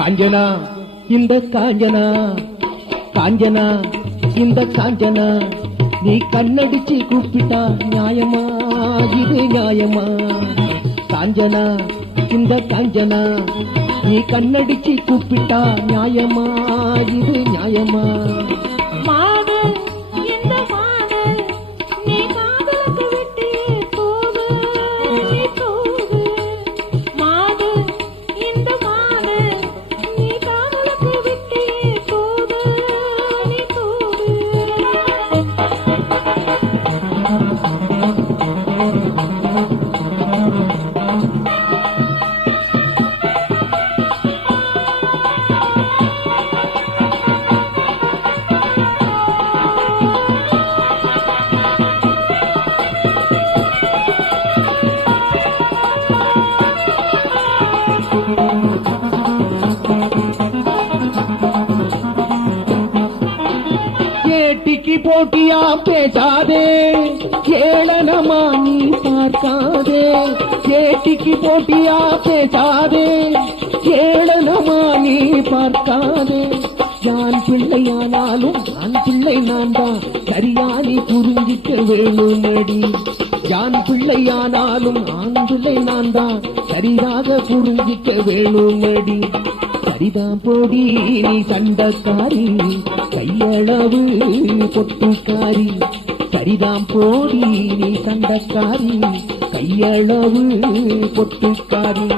காஞ்சனா இந்த காஞ்சனா, காஞ்சனா இந்த காஞ்சனா, நீ கண்ணடிச்சு கூப்பிட்டா நியாயமா இது நியாயமா? காஞ்சனா இந்த காஞ்சனா, நீ கண்ணடிச்சு கூப்பிட்டா நியாயமா இது நியாயமா? ஏட்டிக்கு போட்டியா பேசாதே, ஏளனமா நீ பார்க்காதே. ஏட்டிக்கு போட்டியா பேசாதே, ஏளனமா நீ பார்க்காதே. யான் பிள்ளையானாலும் நான் பிள்ளை நான் தான், சரியா நீ புரிஞ்சிக்க வேணுமடி. யான் பிள்ளையானாலும் ஆண் பிள்ளை நான் தான், சரியாக புரிஞ்சிக்க வேணுமடி. சரிதான் போடி நீ சண்டக்காரி, கையளவு பொட்டுக்காரி. சரிதான் போடி நீ சண்டக்காரி, கையளவு பொட்டுக்காரி.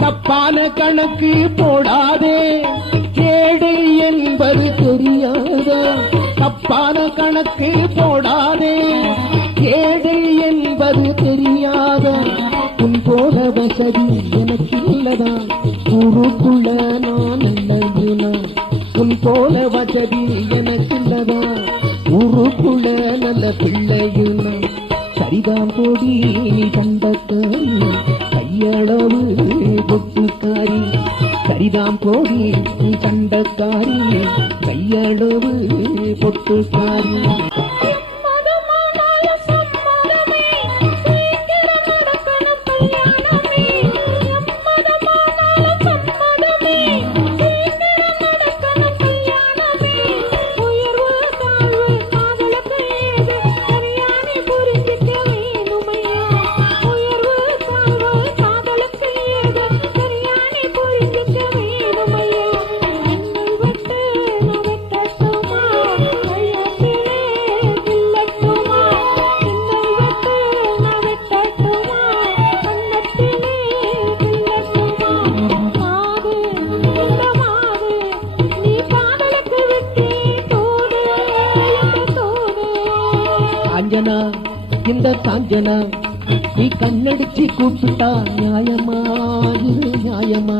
தப்பான கணக்கு போடாதே, கேடு என்பது தெரியாதா? தப்பான கணக்கு போடாதே, கேடு என்பது தெரியாத. உன் போல வசதி எனக்கு இல்லதா, ஊருக்குள்ள நான் நல்லதுனா. உன் போல வசதி எனக்கு இல்லதா, ஊருக்குள்ள நல்ல பிள்ளையுனா. சரிதான் போடி நீ சண்டக்காரி, கையளவு பொட்டுக்காரி. சரிதான் போடி நீ சண்டக்காரி, கையளவு பொட்டுக்காரி. காஞ்சனா இந்த காஞ்சனா, நீ கண்ணடிச்சு கூப்பிட்டா நியாயமா இது நியாயமா?